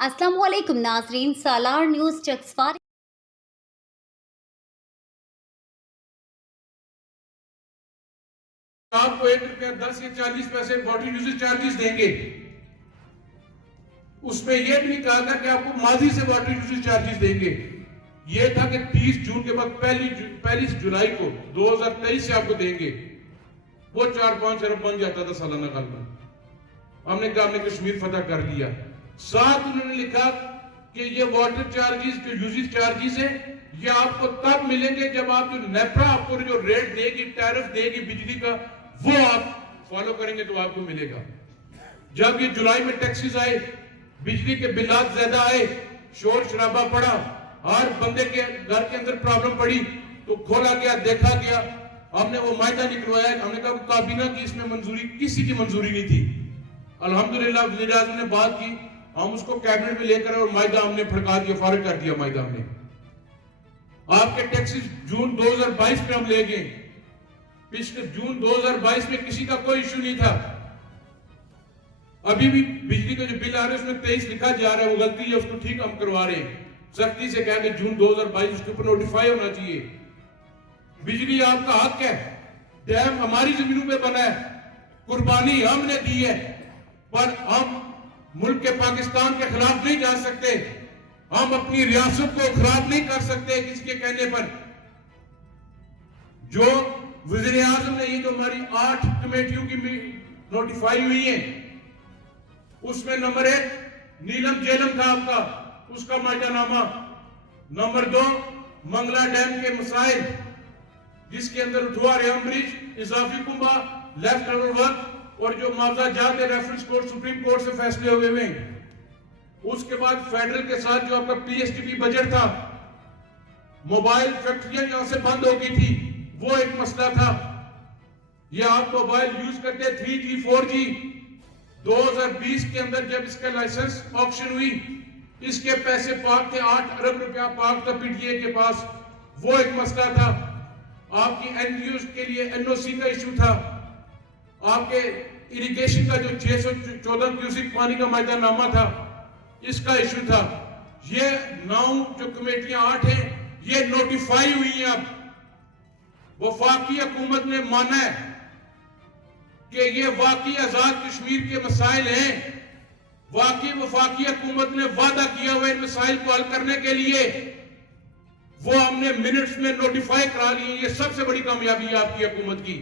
अस्सलामुअलैकुम नाज़रीन, सालार न्यूज़ चक्सवार। आपको ₹1 या 40 पैसे वाटर यूजेज चार्जेस देंगे। उसमें यह भी नहीं कहा था कि आपको माजी से वाटर यूजेज चार्जेस देंगे। यह था कि 30 जून के बाद पहली जुलाई को 2023 से आपको देंगे। वो 4-5 अरब बन जाता था सालाना खाना। हमने कहा हमने कश्मीर फतह कर लिया। साथ उन्होंने लिखा कि ये वाटर चार्जेस जो यूजेज चार्जेस है ये आपको तब मिलेंगे जब आप जो नेपरा आपको जो रेट देगी, टैरिफ देगी बिजली का, वो आप फॉलो करेंगे तो आपको मिलेगा। जब ये जुलाई में टैक्सेस आए, बिजली के बिलात ज्यादा आए, शोर शराबा पड़ा, हर बंदे के घर के अंदर प्रॉब्लम पड़ी, तो खोला गया, देखा गया, हमने वो मायदा निकलवाया। हमने कहा काबीना की इसमें मंजूरी, किसी की मंजूरी नहीं थी। अल्हम्दुलिल्लाह वज़ीर आज़म ने बात की, हम उसको कैबिनेट में लेकर और मायदा हमने फड़का दिया, फारिग कर दिया मायदा हमने। आपके टैक्सेस जून 2022 में हम ले गए। पिछले जून 2022 में किसी का कोई इश्यू नहीं था। अभी भी बिजली का जो बिल आ रहा है उसमें 23 लिखा जा रहा है, वो गलती है, उसको ठीक हम करवा रहे हैं। सख्ती से कह के जून 2022 उसके ऊपर नोटिफाई होना चाहिए। बिजली आपका हक है, डैम हमारी जमीनों पे बना है, कुर्बानी हमने दी है, पर हम मुल्क के पाकिस्तान के खिलाफ नहीं जा सकते। हम अपनी रियासत को खराब नहीं कर सकते किसी के कहने पर। जो वज़ीर आज़म ने ये जो हमारी 8 कमेटियों की नोटिफाई हुई है, उसमें नंबर 1 नीलम जेलम था आपका, उसका मायदानामा। नंबर 2 मंगला डैम के मसाइल, जिसके अंदर उठवा रेम ब्रिज, इजाफी कुंभा, लेफ्ट रिवर वर्क और जो मुआवजा जाते रेफरेंस कोर्ट, सुप्रीम कोर्ट से फैसले हुए हुए। उसके बाद फेडरल के साथ जो आपका पीएसटीपी बजट था, मोबाइल फैक्ट्रियां यहां से बंद हो गई थी, वो एक मसला था। ये आप मोबाइल यूज करते 3G 4G, 2020 के अंदर जब इसका लाइसेंस ऑक्शन हुई, इसके पैसे पाक थे, 8 अरब रुपया पाक था पीटीए के पास, वो एक मसला था। आपकी एनजीओ के लिए एनओसी का इशू था। आपके इरिगेशन का जो 614 क्यूसिक पानी का मायदानामा था, इसका इशू था। ये 9 जो कमेटियां 8 हैं, ये नोटिफाई हुई हैं। अब वफाकी हुकूमत ने माना है कि ये वाकई आजाद कश्मीर के मसाइल हैं। वाकई वफाकी हुकूमत ने वादा किया हुआ इन मसाइल को हल करने के लिए, वो हमने मिनट्स में नोटिफाई करा लिए। ये सबसे बड़ी कामयाबी है आपकी हुकूमत की।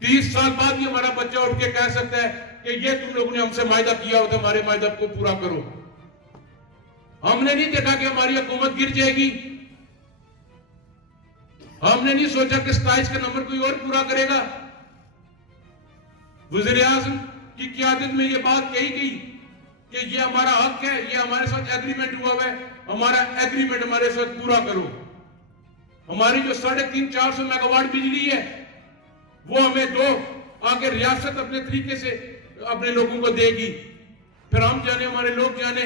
30 साल बाद ये हमारा बच्चा उठ के कह सकता है कि ये तुम लोगों ने हमसे मायदा किया होता, हमारे मायदा को पूरा करो। हमने नहीं देखा कि हमारी हुकूमत गिर जाएगी। हमने नहीं सोचा कि 27 का नंबर कोई और पूरा करेगा। वज़ीर आज़म की क़यादत में ये बात कही गई कि ये हमारा हक है, ये हमारे साथ एग्रीमेंट हुआ है, हमारा एग्रीमेंट हमारे साथ पूरा करो। हमारी जो 350-400 मेगावाट बिजली है, वो हमें दो, आगे रियासत अपने तरीके से अपने लोगों को देगी। फिर हम जाने, हमारे लोग जाने।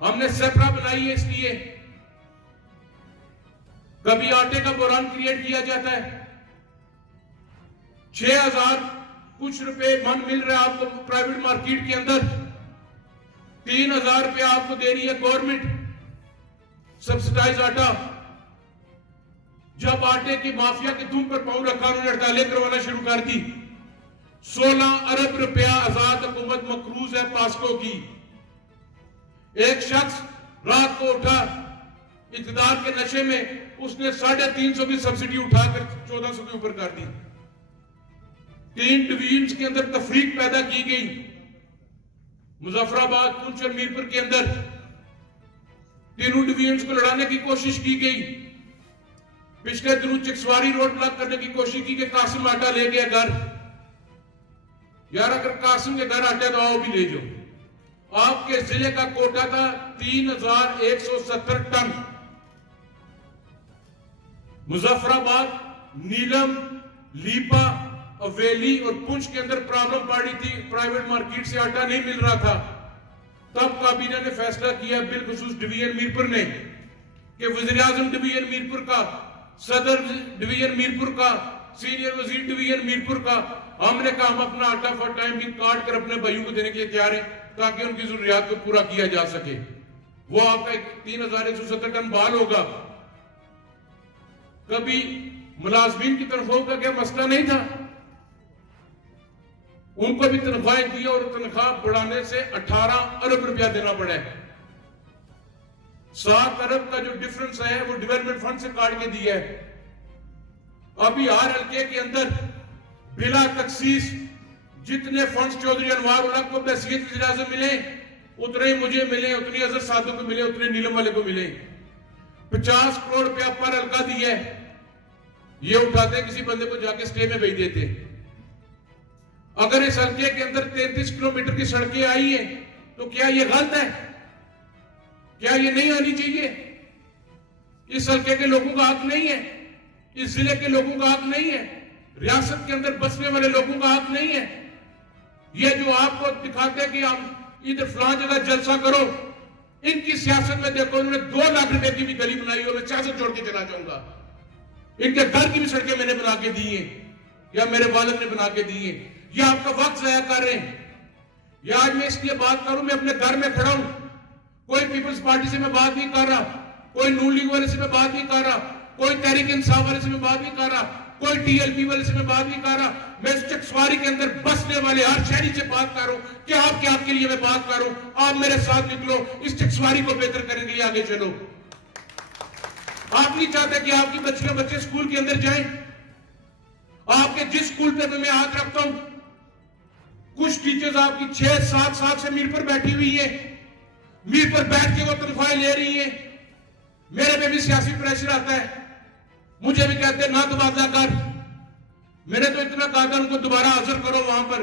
हमने सेपरा बनाई है इसलिए। कभी आटे का बोरान क्रिएट किया जाता है, 6000 कुछ रुपए मन मिल रहा है आपको प्राइवेट मार्केट के अंदर, 3000 रुपया आपको दे रही है गवर्नमेंट सब्सिडाइज आटा। जब आटे की माफिया के तुम पर पांव रखा, उन्होंने हड़तालें करवाना शुरू कर दी। 16 अरब रुपया आजाद हुकूमत मकरूज है पास्को की। एक शख्स रात को उठा इक़्तिदार के नशे में, उसने 350 की सब्सिडी उठाकर 1400 के ऊपर कर दी। 3 डिवीजन के अंदर तफरीक पैदा की गई। मुजफ्फराबाद, पुंछ और मीरपुर के अंदर तीनों डिवीजन को लड़ाने की कोशिश की गई। पिछले दिनों चिक्सवारी रोड ब्लॉक करने की कोशिश की कि कासिम आटा ले गया घर। यार अगर कासिम के घर आटा तो आओ भी ले जाओ। आपके जिले का कोटा था 3170 टन। मुजफ्फराबाद, नीलम, लीपा, अवेली और पुंछ के अंदर प्रॉब्लम पड़ रही थी, प्राइवेट मार्केट से आटा नहीं मिल रहा था। तब काबीना ने फैसला किया, बिलखुसूस डिवीजन मीरपुर ने, कि वज़ीर आज़म डिवीजन मीरपुर का, सदर डिवीजन मीरपुर का, सीनियर वजीर डिवीजन मीरपुर का, हमने कहा हम अपना आटा फटा भी काट कर अपने भाइयों को देने के लिए तैयार है ताकि उनकी जरूरियात को पूरा किया जा सके। वो आपका 3170 टन बाल होगा। कभी मुलाजमीन की तनख्वाह का क्या मसला नहीं था, उनको भी तनख्वाहें दी और तनख्वाह बढ़ाने से 18 अरब रुपया देना पड़ा है। 7 अरब का जो डिफरेंस है वो डेवलपमेंट फंड से काट के दिया है। अभी हर हल्के के अंदर बिला तखसीस जितने फंड्स चौधरी अनवार उलग को बहसीयत की वजह से मिले उतने ही मुझे मिले, उतनी अजहर साधु को मिले, उतने नीलम वाले को मिले। 50 करोड़ रुपया पर हल्का दिया है। ये उठाते किसी बंदे को जाके स्टे में भेज देते। अगर इस हल्के के अंदर 33 किलोमीटर की सड़कें आई हैं तो क्या ये गलत है? क्या ये नहीं आनी चाहिए? इस हल्के के लोगों का हक नहीं है? इस जिले के लोगों का हक नहीं है? रियासत के अंदर बसने वाले लोगों का हक नहीं है? ये जो आपको दिखाते हैं कि हम इधर फलां जगह जलसा करो, इनकी सियासत में देखो उन्होंने 2 लाख रुपए की भी गली बनाई हो। मैं सियासत छोड़ के चला जाऊंगा। इनके घर की भी सड़कें मैंने बना के दी है या मेरे वालिद ने बना के दी है। ये आपका वक्त जाया कर रहे हैं। या आज मैं इसलिए बात करूं, मैं अपने घर में खड़ा हूं, कोई पीपल्स पार्टी से मैं बात नहीं कर रहा, कोई नून लीग वाले से मैं बात नहीं कर रहा, कोई तहरीक इंसाफ वाले से मैं बात नहीं कर रहा, कोई टीएलपी वाले से मैं बात नहीं कर रहा। मैं इस चकसवारी के अंदर बसने वाले हर शहरी से बात कर रहा हूं कि आपके लिए मैं बात कर रहा हूं। आप मेरे साथ निकलो, इस चकसवारी को बेहतर करने के लिए आगे चलो। आप नहीं चाहते कि आपकी बच्चियां बच्चे स्कूल के अंदर जाएं? आपके जिस स्कूल पे मैं हाथ रखता हूं, कुछ टीचर्स आपकी 6-7 साल से मीर पर बैठी हुई है, मीर पर बैठ के वो तनख्वाहें ले रही है। मेरे पे भी सियासी प्रेशर आता है, मुझे भी कहते हैं ना तबादला कर। मैंने तो इतना कहा था उनको दोबारा हाजिर करो। वहां पर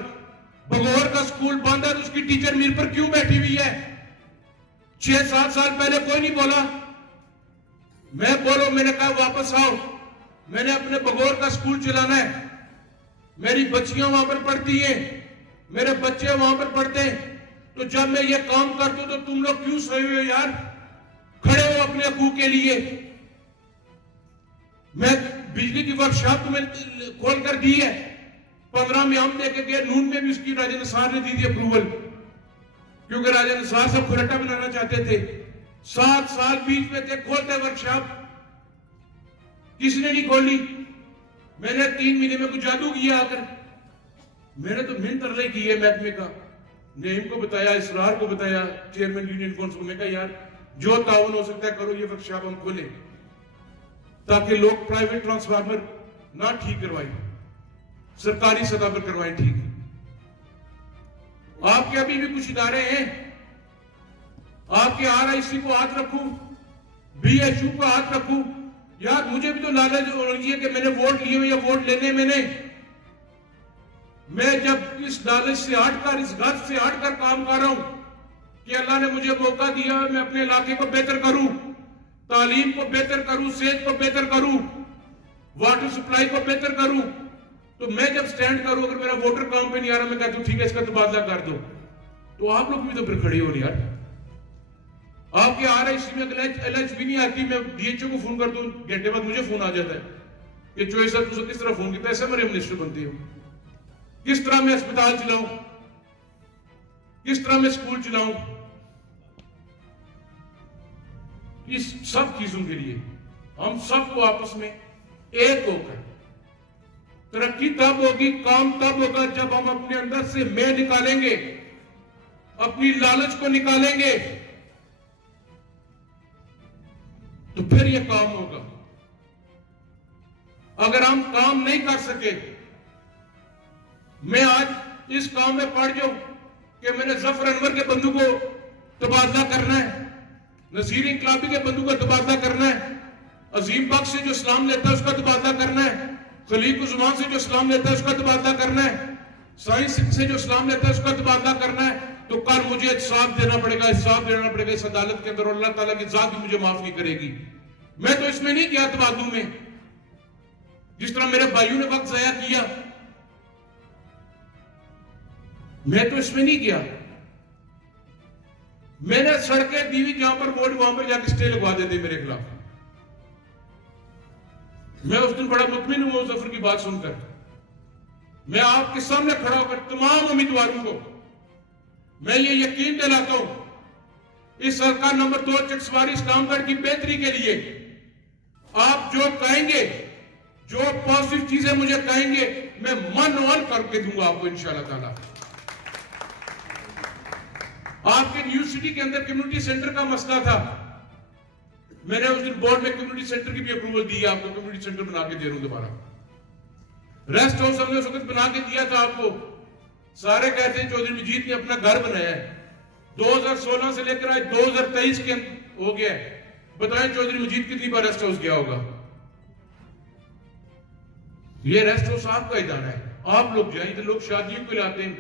बगौर का स्कूल बंद है तो उसकी टीचर मीर पर क्यों बैठी हुई है? 6-7 साल पहले कोई नहीं बोला। मैं बोलो, मैंने कहा वापस आओ, मैंने अपने बगौर का स्कूल चलाना है। मेरी बच्चियां वहां पर पढ़ती हैं, मेरे बच्चे वहां पर पढ़ते हैं। तो जब मैं ये काम करता हूं तो तुम लोग क्यों सोए हुए यार? खड़े हो अपने हकूक के लिए। मैं बिजली की वर्कशॉप तुम्हें खोल कर दी है, 15 में हम लेके गए, नून में भी उसकी राजा निसार ने दी थी अप्रूवल, क्योंकि राजा निसार सब खुरट्टा बनाना चाहते थे। 7 साल बीच में थे, खोलते वर्कशॉप, किसने नहीं खोली। मैंने 3 महीने में कुछ जादू किया आकर। मैंने तो मिन तरले की है महकमे का, नईम को बताया, इसरार को बताया, चेयरमैन यूनियन काउंसिल में, कहा यार जो ताउन हो सकता है करो, ये वर्कशॉप हम खोले ताकि लोग प्राइवेट ट्रांसफार्मर ना ठीक करवाएं, सरकारी सतह पर करवाएं ठीक। आपके अभी भी कुछ इदारे हैं, आपके आरआईसी को हाथ रखूं, बीएचयू को हाथ रखूं। यार मुझे भी तो लालच होनी है कि मैंने वोट लिए हुए या वोट लेने में नहीं। मैं जब इस लालच से हटकर, इस गर्ज से हटकर काम कर रहा हूं कि अल्लाह ने मुझे मौका दिया है, मैं अपने इलाके को बेहतर करूं, तालीम को बेहतर करूं, सेहत को बेहतर करूं, वाटर सप्लाई को बेहतर करूं, तो मैं जब स्टैंड करूं, अगर मेरा वोटर काम पे नहीं आ रहा, मैं कहता हूं ठीक है इसका तबादला कर दो, तो आप लोग भी तो फिर खड़े हो रहे यार। आपके आरआईसी में एलएच भी नहीं आती, मैं डीएचओ को फोन कर दूं, घंटे बाद मुझे फोन आ जाता है कि चोई साहब तुझे किस तरह फोन किया, ऐसे मेरे मिनिस्टर बनते हो, किस तरह मैं अस्पताल चलाऊं, किस तरह मैं स्कूल चलाऊं। इस सब चीजों के लिए हम सबको आपस में एक होकर, तरक्की तब होगी, काम तब होगा जब हम अपने अंदर से मैं निकालेंगे, अपनी लालच को निकालेंगे, तो फिर यह काम होगा। अगर हम काम नहीं कर सके, मैं आज इस काम में पड़ जाऊं कि मैंने जफर अनवर के बंधु को तबादला करना है, नसीर इनकलाबी के बंधु का तबादला करना है, अजीम बख्श से जो इस्लाम लेता है उसका तबादला करना है, खलीक उस्मान से जो इस्लाम लेता है उसका तबादला करना है, साइंस से जो इस्लाम लेता है उसका तबादला करना है, तो कल मुझे इंसाफ देना पड़ेगा, इंसाफ देना पड़ेगा इस अदालत के अंदर, और अल्लाह ताला की जात भी मुझे माफ नहीं करेगी। मैं तो इसमें नहीं गया तबादलों में, जिस तरह मेरे भाइयों ने वक्त जाया किया, मैं तो इसमें नहीं गया। मैंने सड़कें दी हुई जहां पर वोट, वहां पर जाकर स्टे लगवा देते मेरे खिलाफ। मैं उस दिन बड़ा मुतमिन हुआ जफर की बात सुनकर। मैं आपके सामने खड़ा होकर तमाम उम्मीदवारों को मैं ये यकीन दिलाता हूं, इस सरकार नंबर 2 चकसवारी इस्लामगढ़ की बेहतरी के लिए आप जो कहेंगे, जो पॉजिटिव चीजें मुझे कहेंगे, मैं मन करके दूंगा आपको इंशाअल्लाह ताला। आपके न्यू सिटी के अंदर कम्युनिटी सेंटर का मसला था, मैंने उस दिन बोर्ड में कम्युनिटी सेंटर की भी अप्रूवल दी है, आपको कम्युनिटी सेंटर बना के दे रहा हूं दोबारा। रेस्ट हाउस हमने उस वक्त बना के दिया था आपको, सारे कहते हैं चौधरी मजीद ने अपना घर बनाया है। 2016 से लेकर आज 2023 के हो गया है, बताएं चौधरी मजीद कितनी बार रेस्ट हाउस गया होगा? ये रेस्ट हाउस आपका इदारा है, आप लोग जाएं, तो लोग शादियों को लाते हैं,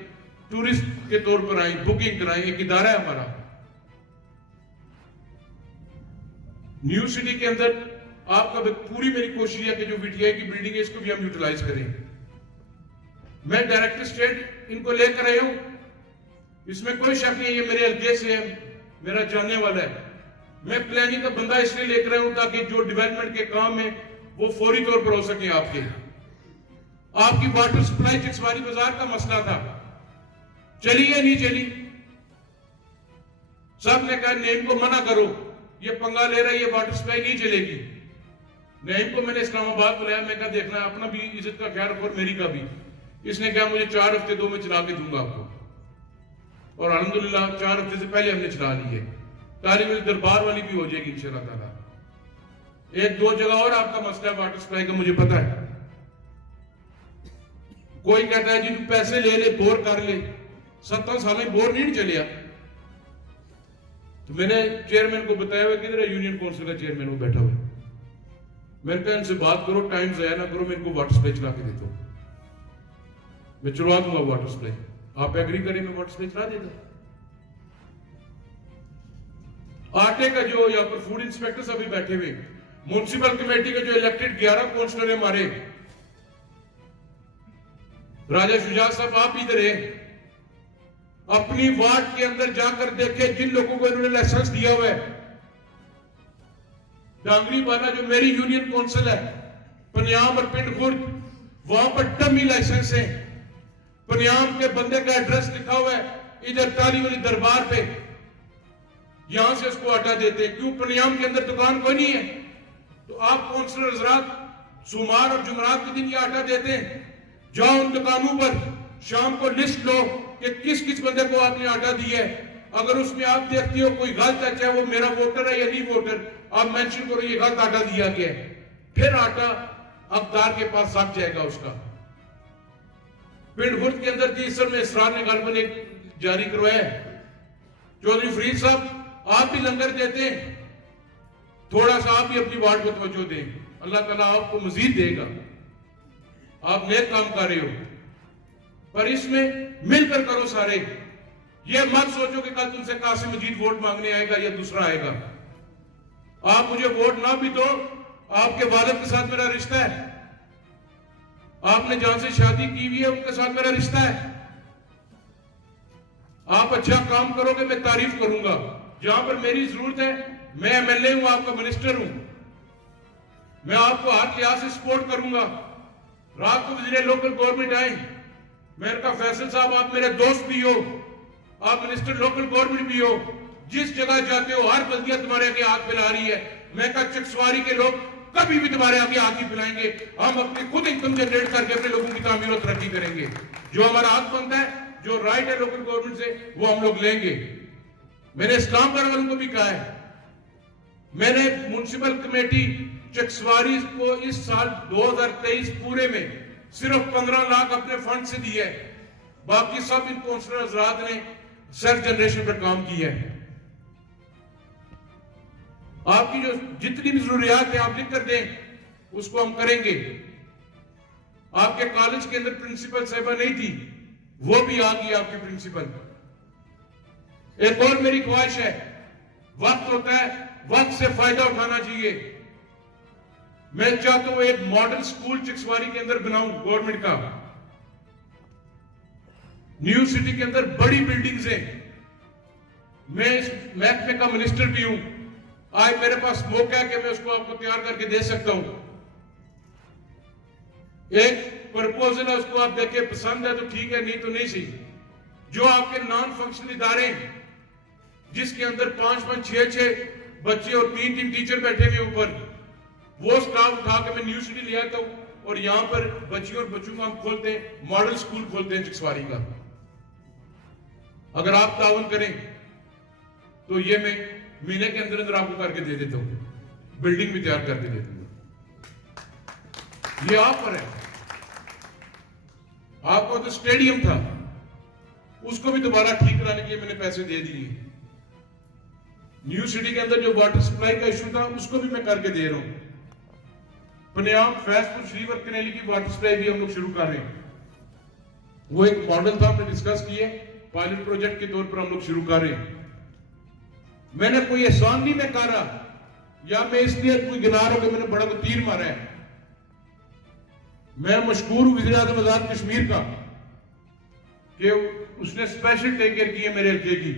टूरिस्ट के तौर पर आए, बुकिंग कराएं, एक इदारा है हमारा। न्यू सिटी के अंदर आपका पूरी मेरी कोशिश है कि जो वीटीआई की बिल्डिंग है इसको भी हम यूटिलाइज करें। मैं डायरेक्टर स्टेट इनको लेकर आया हूं, इसमें कोई शक नहीं, ये मेरे हल्के से है, मेरा जानने वाला है। मैं प्लानिंग का बंदा इसलिए लेकर आया हूं ताकि जो डेवलपमेंट के काम है वो फौरी तौर पर हो सके। आपकी वाटर सप्लाई चकसवारी बाजार का मसला था, चली या नहीं चली? सब ने कहा नेम को मना करो, ये पंगा ले रहा है, ये वाटर सप्लाई नहीं चलेगी। नेम को मैंने इस्लामाबाद बुलाया, मैं कहा देखना अपना भी इज्जत का ख्याल रखो और मेरी का भी। इसने कहा मुझे 4 हफ्ते 2 में चला के दूंगा आपको, और अल्हम्दुलिल्लाह 4 हफ्ते से पहले हमने चला ली है। तालिब दरबार वाली भी हो जाएगी इंशाअल्लाह ताला। 1-2 जगह और आपका मसला है वाटर सप्लाई का, मुझे पता है। कोई कहता है जी तू पैसे ले बोर कर ले, 17 साल में बोर नहीं चलिया। तो मैंने चेयरमैन को बताया हुआ, किधर है यूनियन काउंसिल का चेयरमैन, वो बैठा हुआ। मैंने कहा इनसे बात करो, टाइम जाया ना करो, मैं इनको वाटर सप्लाई चला के देता हूं, मैं चलवा दूंगा वाटर सप्लाई, आप एग्री करें मैं वाटर सप्लाई चला देता। आटे का जो यहाँ पर फूड इंस्पेक्टर सभी बैठे हुए, म्युनिसिपल कमेटी के जो इलेक्टेड 11 काउंसलर है हमारे, राजा शुजा साहब आप इधर है, अपनी वार्ड के अंदर जाकर देखे जिन लोगों को इन्होंने लाइसेंस दिया हुआ है। डांगरी वाला जो मेरी यूनियन काउंसिल है, पनियाम और पिंड खुर्द, वहां पर डमी लाइसेंस है। पनियाम के बंदे का एड्रेस लिखा हुआ है इधर ताली वाली दरबार पे, यहां से उसको हटा देते हैं। क्यों? पनियाम के अंदर दुकान कोई नहीं है। तो आप काउंसलर हजरात सोमवार और जुमरात के दिन ये हटा देते हैं। जाओ उन दुकानों पर, शाम को लिस्ट लो कि किस किस बंदे को आपने आटा दिया है। अगर उसमें आप देखती हो कोई गलत है, चाहे वो मेरा वोटर है या नहीं वोटर, आप मेंशन करो ये गलत आटा दिया गया है, फिर आटा अखबार के पास सक जाएगा उसका। पिंड खुर्द के अंदर तीसर में इसरार ने गालबन एक जारी करवाया है। चौधरी फरीद साहब आप भी लंगर देते हैं, थोड़ा सा आप भी अपनी वार्ड को तवज्जो दें, अल्लाह ताला आपको मजीद देगा। आप नेक काम कर रहे हो, पर इसमें मिलकर करो सारे। ये मत सोचो कि कल तुमसे कासिम मजीद वोट मांगने आएगा या दूसरा आएगा। आप मुझे वोट ना भी दो, आपके वालिद के साथ मेरा रिश्ता है, आपने जहां से शादी की हुई है उनके साथ मेरा रिश्ता है। आप अच्छा काम करोगे मैं तारीफ करूंगा, जहां पर मेरी जरूरत है मैं एमएलए हूं, आपका मिनिस्टर हूं, मैं आपको हर लिहाज से सपोर्ट करूंगा। रात को वजीर लोकल गवर्नमेंट आए, मैंने कहा फैसल साहब आप मेरे दोस्त भी हो, आप मिनिस्टर लोकल गवर्नमेंट भी हो, जिस जगह जाते हो हर बल्दिया तुम्हारे आगे हाथ फैला रही है। मैं कहा चकसवारी के लोग कभी भी तुम्हारे आगे हाथ नहीं फैलाएंगे, हम अपनी खुद इनकम जनरेट करके अपने लोगों की तामीर और तरक्की करेंगे। जो हमारा हक बनता है, जो राइट है लोकल गवर्नमेंट से, वो हम लोग लेंगे। मैंने इस्लामगढ़ वालों को भी कहा है, मैंने म्युनिसिपल कमेटी चकसवारी को इस साल 2023 पूरे में सिर्फ 15 लाख अपने फंड से दिए है, बाकी सब इन काउंसलर हजरात ने सेल्फ जनरेशन पर काम किया है। आपकी जो जितनी भी जरूरियात है आप लिख कर दें, उसको हम करेंगे। आपके कॉलेज के अंदर प्रिंसिपल साहिबा नहीं थी, वो भी आ गई आपकी प्रिंसिपल। एक और मेरी ख्वाहिश है, वक्त होता है, वक्त से फायदा उठाना चाहिए। मैं चाहता हूं एक मॉडल स्कूल चकसवारी के अंदर बनाऊं गवर्नमेंट का। न्यू सिटी के अंदर बड़ी बिल्डिंग्स हैं, मैं इस महकमे का मिनिस्टर भी हूं, आज मेरे पास मौका है कि मैं उसको आपको तैयार करके दे सकता हूं। एक प्रपोजल है उसको आप देखें, पसंद है तो ठीक है, नहीं तो नहीं सही। जो आपके नॉन फंक्शनल इदारे जिसके अंदर 5-5, 6-6 बच्चे और 3-3 टीचर बैठे हुए ऊपर, वो स्टाफ उठा के मैं न्यू सिटी ले आता हूं और यहां पर बच्चियों और बच्चों को हम खोलते हैं, मॉडल स्कूल खोलते हैं चकसवारी का। अगर आप ताउन करें तो ये मैं महीने के अंदर अंदर आपको करके दे देता हूं, बिल्डिंग भी तैयार करके दे दूंगा। ये आप पर है। आपको तो स्टेडियम था, उसको भी दोबारा ठीक कराने के लिए मैंने पैसे दे दिए। न्यू सिटी के अंदर जो वाटर सप्लाई का इशू था उसको भी मैं करके दे रहा हूं। पनियाम, फैजपुर, श्रीवर, कनेली की वाटर सप्लाई भी हम लोग शुरू कर रहे हैं। वो एक मॉडल था, हमने डिस्कस किए, पायलट प्रोजेक्ट के तौर पर हम लोग शुरू कर रहे हैं। मैंने कोई एहसान नहीं मैं कर रहा, या मैं इसलिए कोई गिना रहा हूं कि मैंने बड़ा को तीर मारा है। मैं मशहूर वज़ीर आज़म आजाद कश्मीर का कि उसने स्पेशल टेक केयर की है मेरे हल्के की।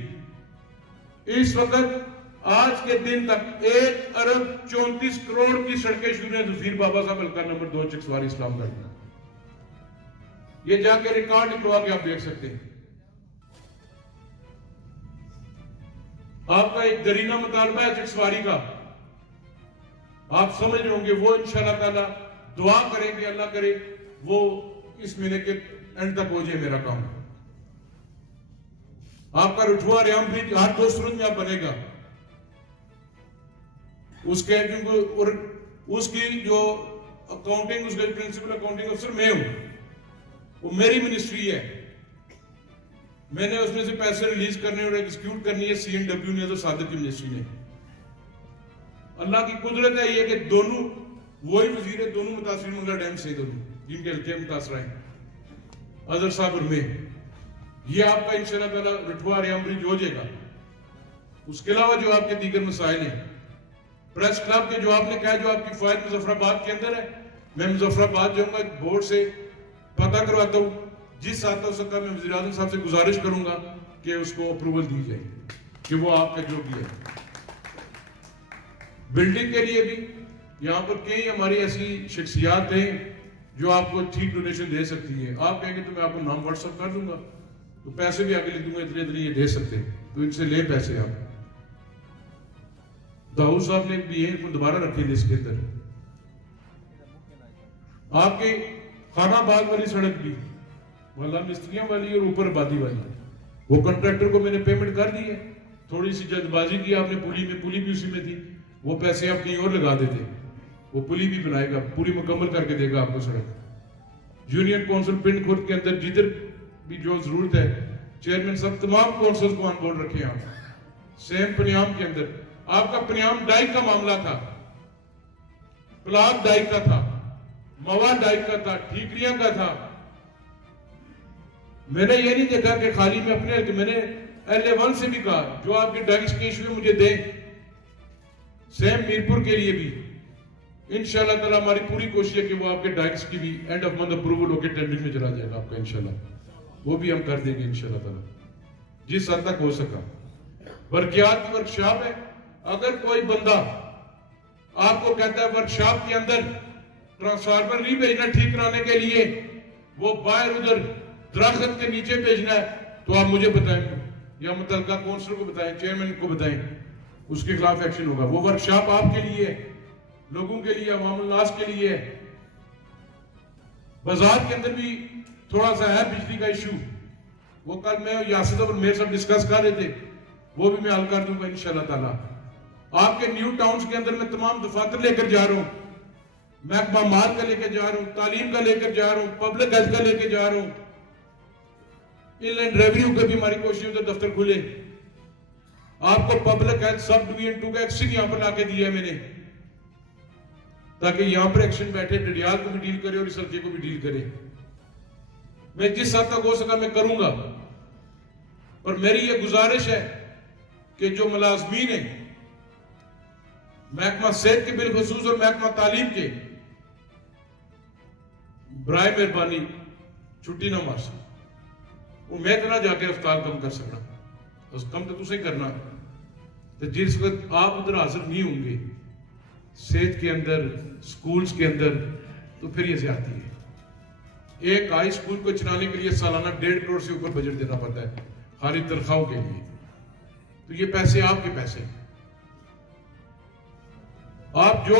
इस वक्त आज के दिन तक 1 अरब 34 करोड़ की सड़कें शुरू हैं ज़फ़ीर बाबा साहब हल्का नंबर 2 चकसवारी इस्लामगढ़ में। ये जाके रिकॉर्ड निकलवा के आप देख सकते हैं। आपका एक दरीना मुतालबा है चकसवारी का, आप समझ रहे होंगे, वो इंशाअल्लाह ताला दुआ करेंगे, अल्लाह करे वो इस महीने के एंड तक हो जाए मेरा काम। आपका रुठुआ रियाम ब्रिज हर 2 सुरंग में आप बनेगा, उसके और उसकी जो अकाउंटिंग, उसके प्रिंसिपल अकाउंटिंग अफसर मैं हूं, वो मेरी मिनिस्ट्री है। मैंने उसमें से पैसे रिलीज करने और एग्जीक्यूट करनी है CNW ने, तो सादिक की मिनिस्ट्री ने। अल्लाह की कुदरत है ये कि दोनों वही वजीर है, दोनों मुतासिर मंगला डैम से, दोनों जिनके हल्के मुतासर हैं, अजहर साहब और मैं। ये आपका इंशाअल्लाह ताला रुठवा रियाम ब्रिज हो जाएगा। उसके अलावा जो आपके दीगर मसाइल हैं, प्रेस क्लब के जो आपने कहा, जो आपकी फाइल मुजफ्फराबाद के अंदर है, मैं मुजफ्फराबाद जाऊंगा, बोर्ड से पता करवाता हूं। जिस आता हो सकता मैं वज़ीर आज़म साहब से गुजारिश करूंगा कि उसको अप्रूवल दी जाए कि वो आपका जो भी है। बिल्डिंग के लिए भी यहाँ पर कई हमारी ऐसी शख्सियात हैं जो आपको ठीक डोनेशन दे सकती है। आप कहेंगे तो मैं आपको नाम व्हाट्सएप कर दूंगा, तो पैसे भी आगे लिख दूंगा, इतने इतने ये दे सकते हैं, तो इनसे ले पैसे आप। दाऊद साहब ने भी है, दोबारा रखे लिस्ट के अंदर। आपके खानाबाद वाली सड़क भी, वाला मिस्त्रियां वाली और ऊपर आबादी वाली, वो कॉन्ट्रैक्टर को मैंने पेमेंट कर दी है। थोड़ी सी जल्दबाजी की आपने, पुली भी उसी में थी, वो पैसे आप कहीं और लगा देते, वो पुली भी बनाएगा, पूरी मुकम्मल करके देगा आपको सड़क। यूनियन काउंसिल पिंड खुर्द के अंदर जिधर भी जो जरूरत है, चेयरमैन सब तमाम काउंसिल को ऑन बोर्ड रखे आप। सेम पनियाम के अंदर आपका पनियाम डाइक का मामला था, प्लाग डाइक का था, मवा डाइक का था, ठीकरियां का था। मैंने ये नहीं देखा कि खाली में अपने, मैंने LA1 से भी कहा जो आपके डाइक्स के इशू मुझे दें। सेम मीरपुर के लिए भी इंशाअल्लाह ताला हमारी पूरी कोशिश है कि वो आपके डाइक्स की भी एंड ऑफ मंथ अप्रूवल होकर टेंडरिंग में चला जाएगा आपका इंशाअल्लाह, वो भी हम कर देंगे इंशाअल्लाह ताला, जिस हद तक हो सका। वर्कियात की वर्कशॉप है, अगर कोई बंदा आपको कहता है वर्कशॉप के अंदर ट्रांसफार्मर नहीं भेजना ठीक कराने के लिए, वो बाहर उधर दरख्त के नीचे भेजना है, तो आप मुझे बताएं या मुतलका काउंसिलर को बताएं, चेयरमैन को बताएं, उसके खिलाफ एक्शन होगा। वो वर्कशॉप आपके लिए है, लोगों के लिए, अवामुल नास के लिए है। बाजार के अंदर भी थोड़ा सा है बिजली का इशू, वो कल मैं यासिद और मेरे साथ डिस्कस कर रहे थे, वो भी मैं हल कर दूंगा इंशाअल्लाह ताला। आपके न्यू टाउन्स के अंदर मैं तमाम दफातर लेकर जा रहा हूं, महकमा माल का लेकर जा रहा हूं, तालीम का लेकर जा रहा हूं, पब्लिक हेल्थ का लेकर जा रहा हूं, इनलैंड रेवेन्यू का भी हमारी कोशिश है दफ्तर खुले। आपको पब्लिक हेल्थ सब डिवीजन 2 का एक्शन यहां पर लाके दिया है मैंने, ताकि यहां पर एक्शन बैठे, डडियाल को भी डील करे और इस हल्के को भी डील करे। मैं जिस हद तक हो सका मैं करूंगा, और मेरी ये गुजारिश है कि जो मुलाजमीन है महकमा सेहत के बिलखसूस और महकमा तालीम के, बराए मेहरबानी छुट्टी ना मार सकते, वो मैं तो ना जाके रफ्तार कम कर सकना, उस कम तो तुसे करना। तो जिस वक्त आप उधर हाजिर नहीं होंगे सेहत के अंदर, स्कूल्स के अंदर, तो फिर ये ज्यादती है। एक हाई स्कूल को चलाने के लिए सालाना 1.5 करोड़ से ऊपर बजट देना पड़ता है खाली तनख्वाहों के लिए। तो ये पैसे आपके पैसे। आप जो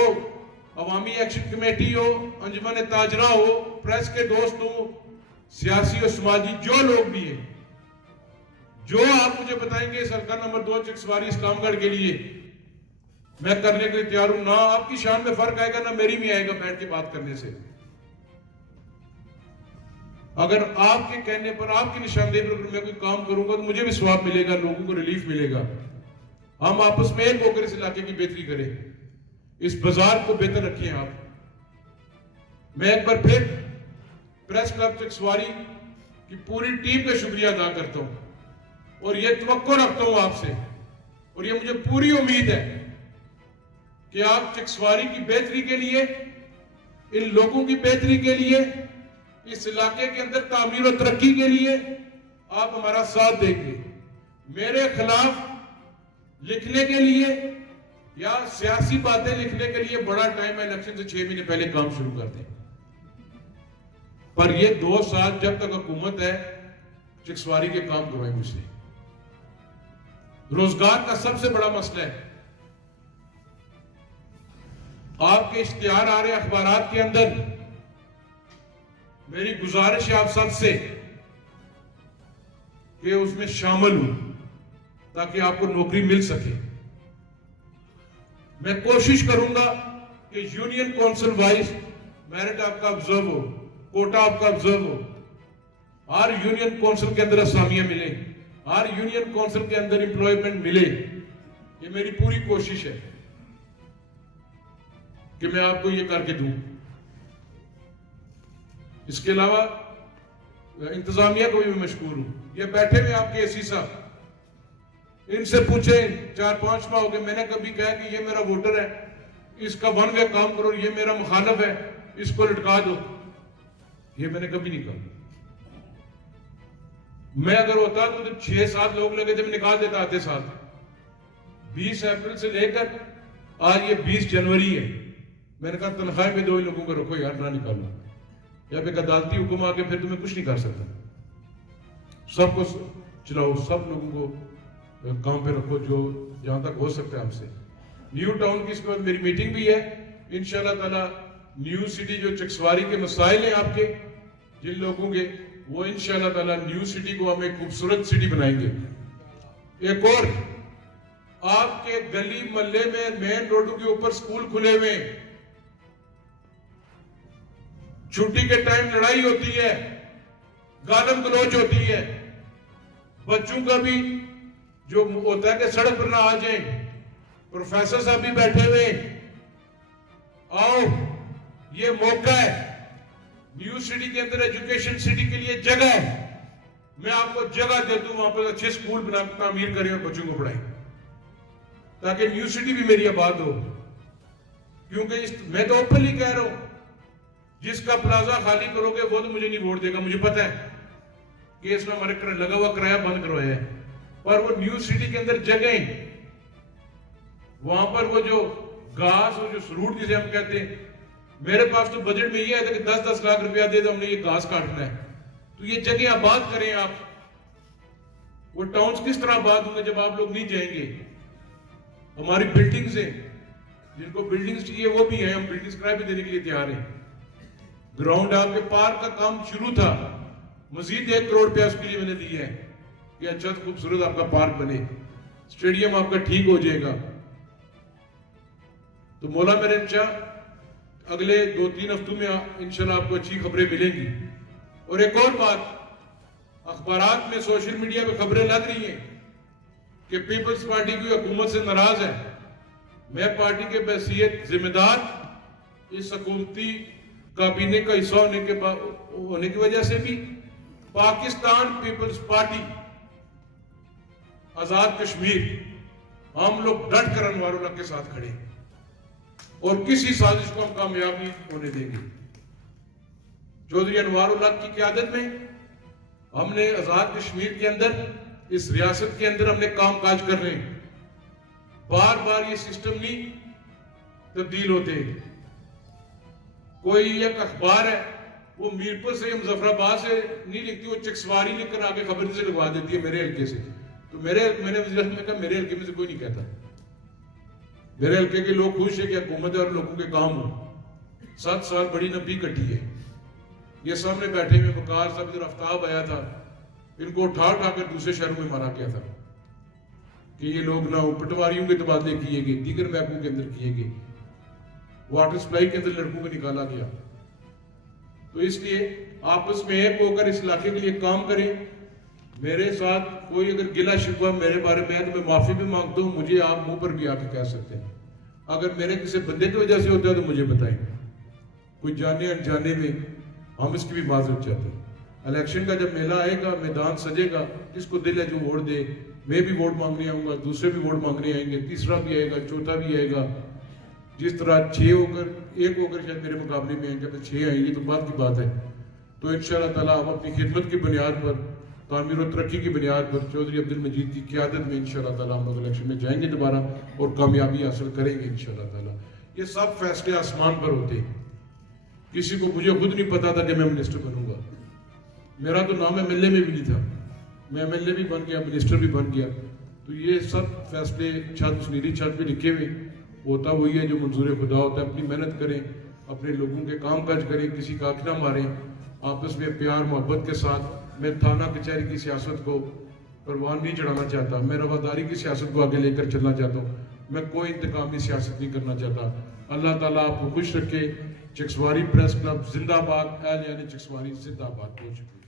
अवामी एक्शन कमेटी हो, अंजुमन ताजरा हो, प्रेस के दोस्त हो, सियासी और समाजी जो लोग भी हैं, जो आप मुझे बताएंगे सरकार नंबर 2 चकसवारी इस्लामगढ़ के लिए मैं करने के लिए तैयार हूं। ना आपकी शान में फर्क आएगा ना मेरी में आएगा बैठ के बात करने से। अगर आपके कहने पर, आपकी निशानदेही पर मैं कोई काम करूंगा तो मुझे भी स्वाब मिलेगा, लोगों को रिलीफ मिलेगा। हम आपस में एक होकर इस इलाके की बेहतरी करें, इस बाजार को बेहतर रखें आप। मैं एक बार फिर प्रेस क्लब चकसवारी की पूरी टीम का शुक्रिया अदा करता हूं और यह तवक्को रखता हूं आपसे, और यह मुझे पूरी उम्मीद है कि आप चकसवारी की बेहतरी के लिए, इन लोगों की बेहतरी के लिए, इस इलाके के अंदर तामीर और तरक्की के लिए आप हमारा साथ देंगे। मेरे खिलाफ लिखने के लिए या सियासी बातें लिखने के लिए बड़ा टाइम है, इलेक्शन से 6 महीने पहले काम शुरू कर दें। पर ये 2 साल जब तक हुकूमत है, चकसवारी के काम करवाएं मुझसे। रोजगार का सबसे बड़ा मसला है। आपके इश्तिहार आ रहे अखबारात के अंदर, मेरी गुजारिश है आप सबसे कि उसमें शामिल हो ताकि आपको नौकरी मिल सके। मैं कोशिश करूंगा कि यूनियन काउंसिल वाइज मेरिट आपका ऑब्जर्व हो, कोटा आपका ऑब्जर्व हो, हर यूनियन काउंसिल के अंदर असामियां मिले, हर यूनियन काउंसिल के अंदर एम्प्लॉयमेंट मिले। ये मेरी पूरी कोशिश है कि मैं आपको ये करके दूं। इसके अलावा इंतजामिया को भी मैं मशकूर हूं। ये बैठे हुए आपके एसी साहब, इनसे पूछें 4-5 माह हो गए, मैंने कभी कहा कि ये मेरा वोटर है, इसका वन वे काम करो, ये मेरा मुखालफ है, इसको लटका दो, ये मैंने कभी नहीं कहा। मैं अगर होता तो 6-7 लोग लगे थे, मैं निकाल देता आते साथ। 20 अप्रैल से लेकर आज ये 20 जनवरी है, मैंने कहा तनख्वाह में 2 ही लोगों को रखो यार, ना निकालो, या फिर अदालती हुक्म आके फिर तुम्हें कुछ नहीं कर सकता। सबको चलाओ, सब लोगों को काम पे रखो जो जहां तक हो सकता है हमसे। न्यू टाउन की इसके बाद मेरी मीटिंग भी है इंशाल्लाह ताला। न्यू सिटी जो चकसवारी के मसाइल हैं आपके जिन लोगों के, वो इंशाल्लाह ताला न्यू सिटी को हम एक खूबसूरत सिटी बनाएंगे। एक और आपके गली मोहल्ले में मेन रोडों के ऊपर स्कूल खुले हुए, छुट्टी के टाइम लड़ाई होती है, गालम गलौज होती है, बच्चों का भी जो होता है कि सड़क पर ना आ जाए। प्रोफेसर साहब भी बैठे हुए, आओ ये मौका है, न्यू सिटी के अंदर एजुकेशन सिटी के लिए जगह है, मैं आपको जगह दे दूं, वहां पर अच्छे स्कूल बना तामीर करें और बच्चों को पढ़ाएं, ताकि न्यू सिटी भी मेरी आबाद हो। क्योंकि मैं तो ओपनली कह रहा हूं, जिसका प्लाजा खाली करोगे वो तो मुझे नहीं वोट देगा, मुझे पता है कि इसमें हमारे लगा हुआ किराया बंद करवाया है। पर वो न्यू सिटी के अंदर जगह, वहां पर वो जो घास और जो रूट जिसे हम कहते हैं, मेरे पास तो बजट में ये है कि 10-10 लाख रुपया दे दो, हमने ये घास काटना है। तो ये जगह आबाद करें आप। वो टाउन्स किस तरह आबाद होंगे जब आप लोग नहीं जाएंगे। हमारी बिल्डिंग्स हैं, जिनको बिल्डिंग्स चाहिए वो भी है, हम बिल्डिंग्स किराए पे देने के लिए तैयार हैं। ग्राउंड आपके पार्क का काम शुरू था, मजीद 1 करोड़ रुपया उसके लिए मैंने दिया है कि अच्छा खूबसूरत आपका पार्क बने, स्टेडियम आपका ठीक हो जाएगा। तो मौला मेरे चाह अगले 2-3 हफ्तों में इंशाल्लाह आपको अच्छी खबरें मिलेंगी। और एक और बात, अखबारात में सोशल मीडिया पे खबरें लग रही हैं कि पीपल्स पार्टी की हुकूमत से नाराज है। मैं पार्टी के बहसीयत जिम्मेदार इस हुकूमती काबीने का हिस्सा होने की वजह से भी पाकिस्तान पीपल्स पार्टी, आजाद कश्मीर, हम लोग डट कर अनवारुल्लाह के साथ खड़े और किसी साजिश को हम कामयाब नहीं होने देंगे। चौधरी अनवारुल्लाह की क़यादत में हमने आजाद कश्मीर के अंदर, इस रियासत के अंदर हमने काम काज कर रहे हैं। बार बार ये सिस्टम नहीं तब्दील होते। कोई एक अखबार है वो मीरपुर से मुजफ्फराबाद से नहीं लिखती, वो चकसवारी लिख कर आगे खबर से लगवा देती है मेरे हल्के से। तो मैंने वज़ीर में कहा मेरे हल्के में से कोई नहीं कहता, मेरे हल्के के लोग खुश है कि हुकूमत और लोगों के काम हो। 7 साल बड़ी नबी कटी है। ये सामने बैठे हुए बकार साहब, इधर आफ्ताब आया था, इनको उठा कर दूसरे शहरों में मारा गया था कि ये लोग ना पटवारियों के तबादले किए गए, दीगर महकमों के अंदर किए गए, वाटर सप्लाई के अंदर लड़कों को निकाला गया। तो इसलिए आपस में एक होकर इस इलाके के लिए काम करें। मेरे साथ कोई अगर गिला शिकवा मेरे बारे में है तो मैं माफी भी मांगता हूँ, मुझे आप मुंह पर भी आके कह सकते हैं। अगर मेरे किसी बंदे की वजह से होता है तो मुझे बताएं, कोई जाने अनजाने में हम इसकी भी माजरत चाहते हैं। इलेक्शन का जब मेला आएगा, मैदान सजेगा, किसको दिल है जो वोट दे, मैं भी वोट मांगने आऊंगा, दूसरे भी वोट मांगने आएंगे, तीसरा भी आएगा, चौथा भी आएगा। जिस तरह 6 होकर 1 होकर शायद मेरे मुकाबले में आएंगे, तो 6 आएंगे तो बात की बात है। तो इंशाअल्लाह ताला हम अपनी खिदमत की बुनियाद पर, तामीर और तरक्की की बुनियाद पर चौधरी अब्दुल मजीद की क़यादत में इंशाअल्लाह ताला हम लोग इलेक्शन में जाएंगे दोबारा और कामयाबी हासिल करेंगे इंशाअल्लाह ताला। ये सब फैसले आसमान पर होते हैं। किसी को, मुझे खुद नहीं पता था कि मैं मिनिस्टर बनूंगा, मेरा तो नाम MLA में भी नहीं था, मैं MLA भी बन गया, मिनिस्टर भी बन गया। तो ये सब फैसले छत नीली छत पे लिखे हुए, होता वही है जो मंजूर खुदा होता है। अपनी मेहनत करें, अपने लोगों के काम काज करें, किसी का आँख ना मारें, आपस में प्यार मोहब्बत के साथ। मैं थाना कचहरी की सियासत को परवान नहीं चढ़ाना चाहता, मैं रवादारी की सियासत को आगे लेकर चलना चाहता हूँ, मैं कोई इंतकामी सियासत नहीं करना चाहता। अल्लाह ताला आपको खुश रखे। चकसवारी प्रेस क्लब जिंदाबाद, यानी चकसवारी जिंदाबाद। बहुत शुक्रिया।